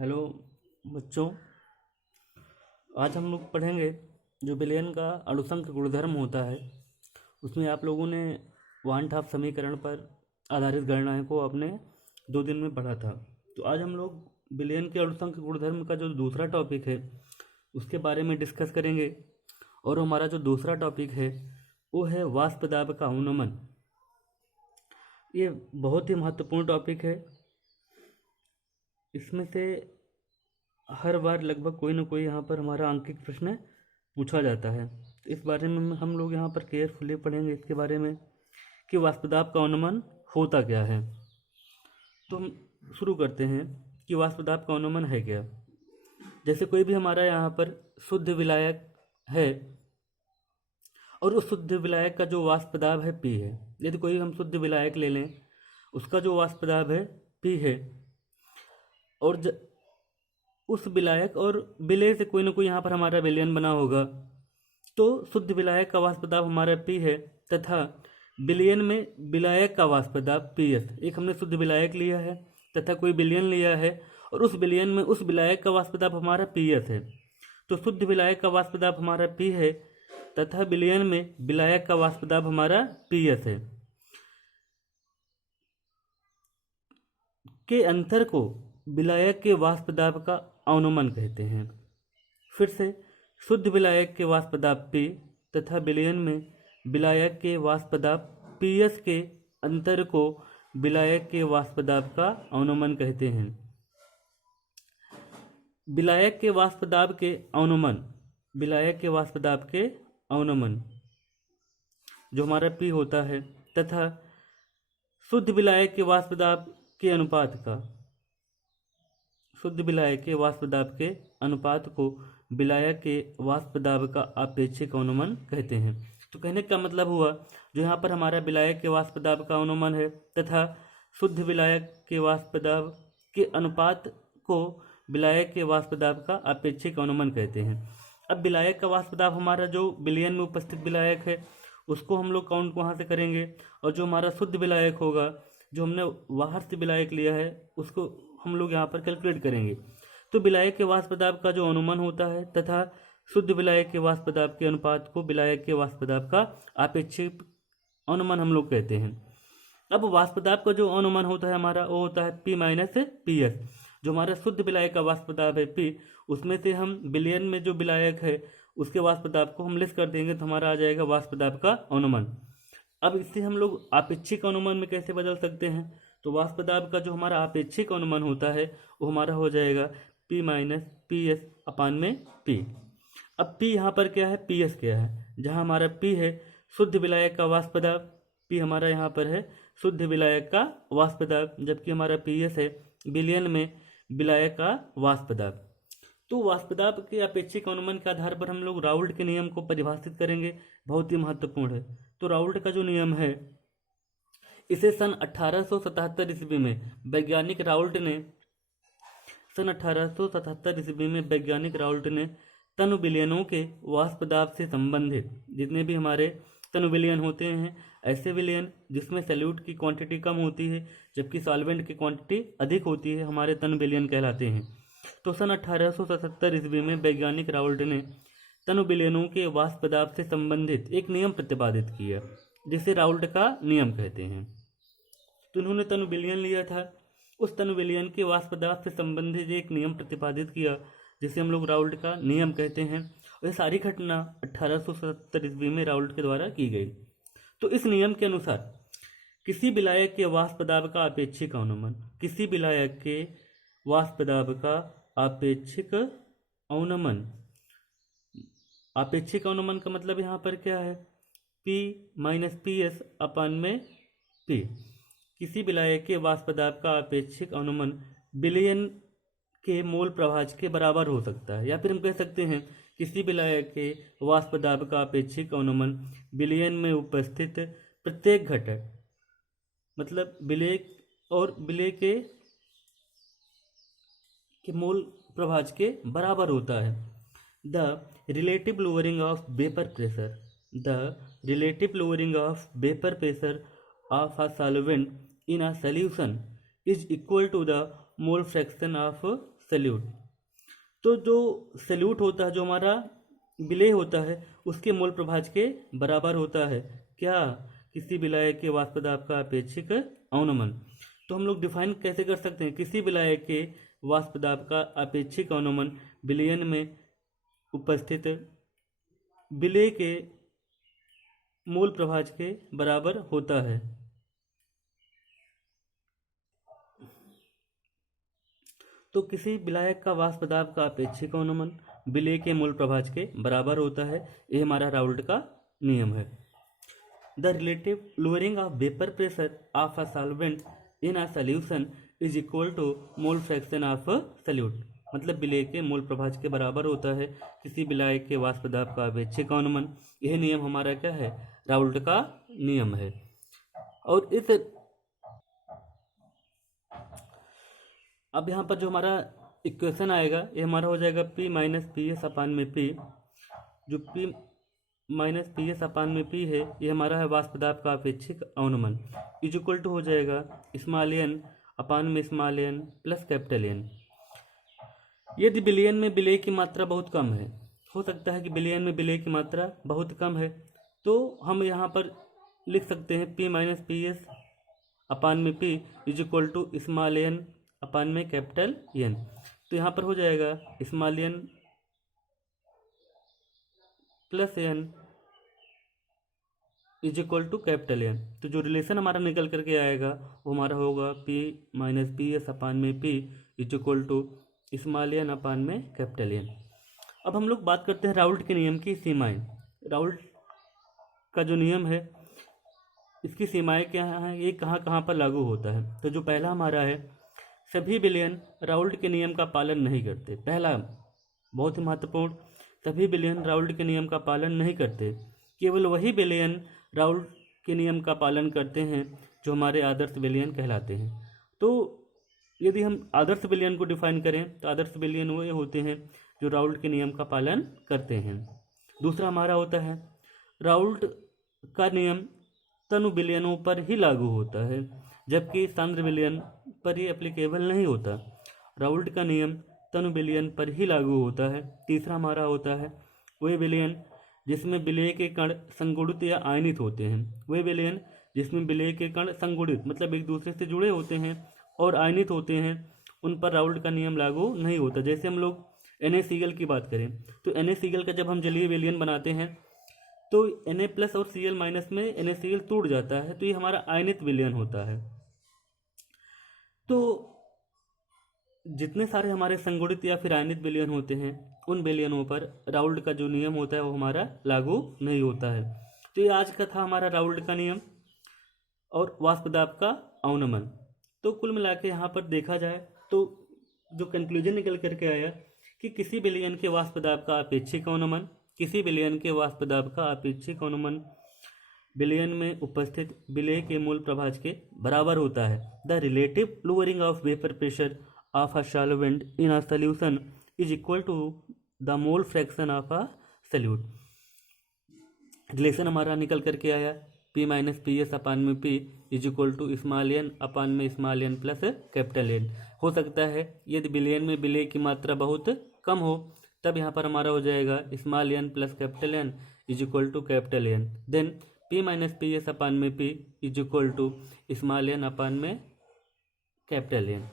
Hello बच्चों, आज हम लोग पढ़ेंगे जो विलयन का अणुसंख्य गुणधर्म होता है। उसमें आप लोगों ने वान हाफ समीकरण पर आधारित गणनाएं को अपने 2 दिन में पढ़ा था। तो आज हम लोग विलयन के अणुसंख्य गुणधर्म का जो दूसरा टॉपिक है उसके बारे में डिस्कस करेंगे। और हमारा जो दूसरा टॉपिक है वो है वाष्प दाब का अनुमान। ये बहुत ही महत्वपूर्ण टॉपिक है। इसमें से हर बार लगभग कोई ना कोई यहाँ पर हमारा अंकित प्रश्न पूछा जाता है। तो इस बारे में हम लोग यहाँ पर केयरफुली पढ़ेंगे इसके बारे में कि वाष्पदाब का अनुमान होता क्या है। तो हम शुरू करते हैं कि वाष्पदाब का अनुमान है क्या। जैसे कोई भी हमारा यहाँ पर शुद्ध विलायक है और उस शुद्ध विलायक का जो वाष्पदाब है पी है। यदि कोई हम शुद्ध विलायक ले लें, उसका जो वाष्पदाब है पी है, और उस विलायक और विलय से कोई ना कोई यहाँ पर हमारा विलयन बना होगा, तो शुद्ध विलायक का वाष्पदाब हमारा पी है तथा विलयन में विलायक का वाष्पदाब पी एस। एक हमने शुद्ध विलायक लिया है तथा कोई विलयन लिया है और उस विलयन में उस विलायक का वाष्पदाब हमारा पी एस है। तो शुद्ध विलायक का वाष्पदाब हमारा पी है तथा विलयन में विलायक का वाष्पदाब हमारा पी एस है। के अंतर को विलायक के वाष्पदाब का अनुमान कहते हैं। फिर से, शुद्ध विलायक के वाष्पदाब पी तथा विलयन में विलायक के वाष्पदाब पी एस के अंतर को विलायक के वाष्पदाब का अनुमान कहते हैं। विलायक के वाष्पदाब के अनुमान, विलायक के वाष्पदाब के अनुमान जो हमारा पी होता है तथा शुद्ध विलायक के वाष्पदाब के अनुपात का, शुद्ध विलायक के वाष्पदाब के अनुपात को विलायक के वाष्पदाब का आपेक्षिक अनुमान कहते हैं। तो कहने का मतलब हुआ, जो यहाँ पर हमारा विलायक के वाष्पदाब का अनुमान है तथा शुद्ध विलायक के वाष्पदाब के अनुपात को विलायक के वाष्पदाब का आपेक्षिक अनुमान कहते हैं। अब विलायक का वाष्पदाब हमारा जो विलयन में उपस्थित विलायक है उसको हम लोग काउंट वहाँ से करेंगे, और जो हमारा शुद्ध विलायक होगा, जो हमने बाहर से विलायक लिया है, उसको हम लोग यहाँ पर कैलकुलेट करेंगे। तो विलायक के वाष्पदाब का जो अनुमान होता है तथा शुद्ध विलायक के वाष्पदाब के अनुपात को विलायक के वाष्पदाब का आपेक्षिक अनुमान हम लोग कहते हैं। अब वाष्पदाब का जो अनुमान होता है हमारा, वो होता है पी माइनस पी एस। जो हमारा शुद्ध विलायक का वाष्पदाब है पी, उसमें से हम विलयन में जो विलायक है उसके वाष्पदाब को हम लेस कर देंगे तो हमारा आ जाएगा वाष्पदाब का अनुमान। अब इससे हम लोग आपेक्षिक अनुमान में कैसे बदल सकते हैं, तो वाष्पदाब का जो हमारा आपेक्षिक अनुमान होता है वो हमारा हो जाएगा P minus P S upon में पी। अब पी यहाँ पर क्या है, पी एस क्या है। जहाँ हमारा पी है शुद्ध विलायक का वाष्पदाब, पी हमारा यहाँ पर है शुद्ध विलायक का वाष्पदाब, जबकि हमारा पी एस है विलयन में विलायक का वाष्पदाब। तो वाष्पदाब के अपेक्षिक अनुमान के आधार पर हम लोग राउल्ट के नियम को परिभाषित करेंगे, बहुत ही महत्वपूर्ण है। तो राउल्ट का जो नियम है, इसे सन 1877 ईस्वी में वैज्ञानिक राउल्ट ने, सन 1877 ईस्वी में वैज्ञानिक राउल्ट ने तनु विलयनों के वाष्पदाब से संबंधित जितने भी हमारे तनु विलयन होते हैं, ऐसे विलयन जिसमें सैल्यूट की क्वांटिटी कम होती है जबकि सॉल्वेंट की क्वांटिटी अधिक होती है, हमारे तनु विलयन कहलाते हैं। तो सन 1877 ईस्वी में वैज्ञानिक राउल्ट ने तनु विलयनों के वाष्पदाब से संबंधित एक नियम प्रतिपादित किया जिसे राउल्ट का नियम कहते हैं। तो उन्होंने तनु विलयन लिया था, उस तनु विलयन के वाष्पदाब से संबंधित एक नियम प्रतिपादित किया जिसे हम लोग राउल्ट का नियम कहते हैं। और यह सारी घटना 1877 ईस्वी में राउल्ट के द्वारा की गई। तो इस नियम के अनुसार किसी विलायक के वाष्पदाब का अपेक्षिक अनुमान, किसी विलायक के वाष्पदाब का आपेक्षिक अनुमान, आपेक्षिक अनुमान का मतलब यहाँ पर क्या है, P minus P S upon में P। किसी विलायक के वाष्पदाब का आपेक्षिक अनुमान विलयन के मोल प्रभाज के बराबर हो सकता है, या फिर हम कह सकते हैं किसी विलायक के वाष्पदाब का अपेक्षिक अनुमान विलयन में उपस्थित प्रत्येक घटक, मतलब विलय और विलय के मोल प्रभाज के बराबर होता है। The relative lowering of vapour pressure, the relative lowering of vapour pressure of a solvent in a solution is equal to the mole fraction of solute. तो जो सल्यूट होता है, जो हमारा विलेय होता है, उसके मूल प्रभाज के बराबर होता है क्या? किसी विलायक के वाष्प दाब का अपेक्षिक अवनमन। तो हम लोग डिफाइन कैसे कर सकते हैं? किसी विलायक के वाष्प दाब का अपेक्षिक अवनमन विलयन में उपस्थित विलेय के मूल प्रभाज के बराबर होता है। तो किसी विलायक का वाष्प दाब का अपेक्षिक अवनमन विलेय के मूल प्रभाज के बराबर होता है। ये हमारा राउल्ट का नियम है। The relative lowering of vapour pressure of a solvent in a solution is equal to mole fraction of solute. मतलब विलेय के मूल प्रभाज के बराबर होता है किसी विलायक के वाष्प दाब का अपेक्षिक अवनमन। यह नियम हमारा क्या है? राउल्ट का नियम है। और इस अब यहाँ पर जो हमारा इक्वेशन आएगा, ये हमारा हो जाएगा P minus P S upon में P। जो P minus P S upon में P है, ये हमारा है वाष्प दाब का अपेक्षिक अवनमन, इज इक्वल टू हो जाएगा स्मॉल एन अपान में small N plus capital N. यदि विलयन में विलेय की मात्रा बहुत कम है, हो सकता है कि विलयन में विलेय की मात्रा बहुत कम है, तो हम यहाँ पर लिख सकते हैं P minus P S upon में P is equal to small N upon में कैपिटल एन। तो यहाँ पर हो जाएगा small N plus n is equal to capital N. तो जो रिलेशन हमारा निकल करके आएगा वो हमारा होगा P minus P S upon में P is equal to small N upon में कैपिटल एन। अब हम लोग बात करते हैं राउल्ट के नियम की सीमाएं। राउल्ट का जो नियम है, इसकी सीमाएं क्या हैं, ये कहाँ कहाँ पर लागू होता है? तो जो पहला हमारा है, सभी विलयन राउल्ट के नियम का पालन नहीं करते। पहला बहुत ही महत्वपूर्ण, सभी विलयन राउल्ट के नियम का पालन नहीं करते। केवल वही विलयन राउल्ट के नियम का पालन करते हैं जो हमारे आदर्श विलयन कहलाते हैं। तो यदि हम आदर्श विलयन को डिफाइन करें तो आदर्श विलयन वो होते हैं जो राउल्ट के नियम का पालन करते हैं। दूसरा हमारा होता है राउल्ट का नियम तनु विलयनों पर ही लागू होता है, जबकि सांद्र विलयन पर ये एप्लीकेबल नहीं होता। राउल्ट का नियम तनु विलयन पर ही लागू होता है। तीसरा हमारा होता है वे विलयन जिसमें विलेय के कण संगुणित या आयनित होते हैं। वे विलयन जिसमें विलेय के कण संगुणित मतलब एक दूसरे से जुड़े होते हैं और आयनित होते हैं, उन पर राउल्ट का नियम लागू नहीं होता। जैसे हम लोग NaCl की बात करें तो NaCl का जब हम जलीय विलयन बनाते हैं तो Na प्लस और Cl माइनस में NaCl टूट जाता है, तो ये हमारा आयनित विलयन होता है। तो जितने सारे हमारे संगुणित या फिर आयनित विलयन होते हैं, उन विलयनों पर राउल्ट का जो नियम होता है वो हमारा लागू नहीं होता है। तो ये आज का था हमारा राउल्ट का नियम और वाष्प दाब का अवनमन। तो कुल मिला के यहाँ पर देखा जाए तो जो कंक्लूजन निकल करके आया कि किसी विलयन के वाष्प दाब का अपेक्षिक अवनमन, किसी विलयन के वाष्प दाब का अपेक्षिक अवनमन विलयन में उपस्थित विलेय के मूल प्रभाज के बराबर होता है। The relative lowering of vapour pressure of a solvent in a solution is equal to the mole fraction of a solute. Relation हमारा निकल करके आया P minus P S upon में P is equal to small N upon में small N plus capital N. हो सकता है यदि विलयन में विलेय की मात्रा बहुत कम हो, तब यहाँ पर हमारा हो जाएगा small N plus capital N is equal to capital N. Then P minus P S upon में P is equal to small N upon में कैपिटल एन।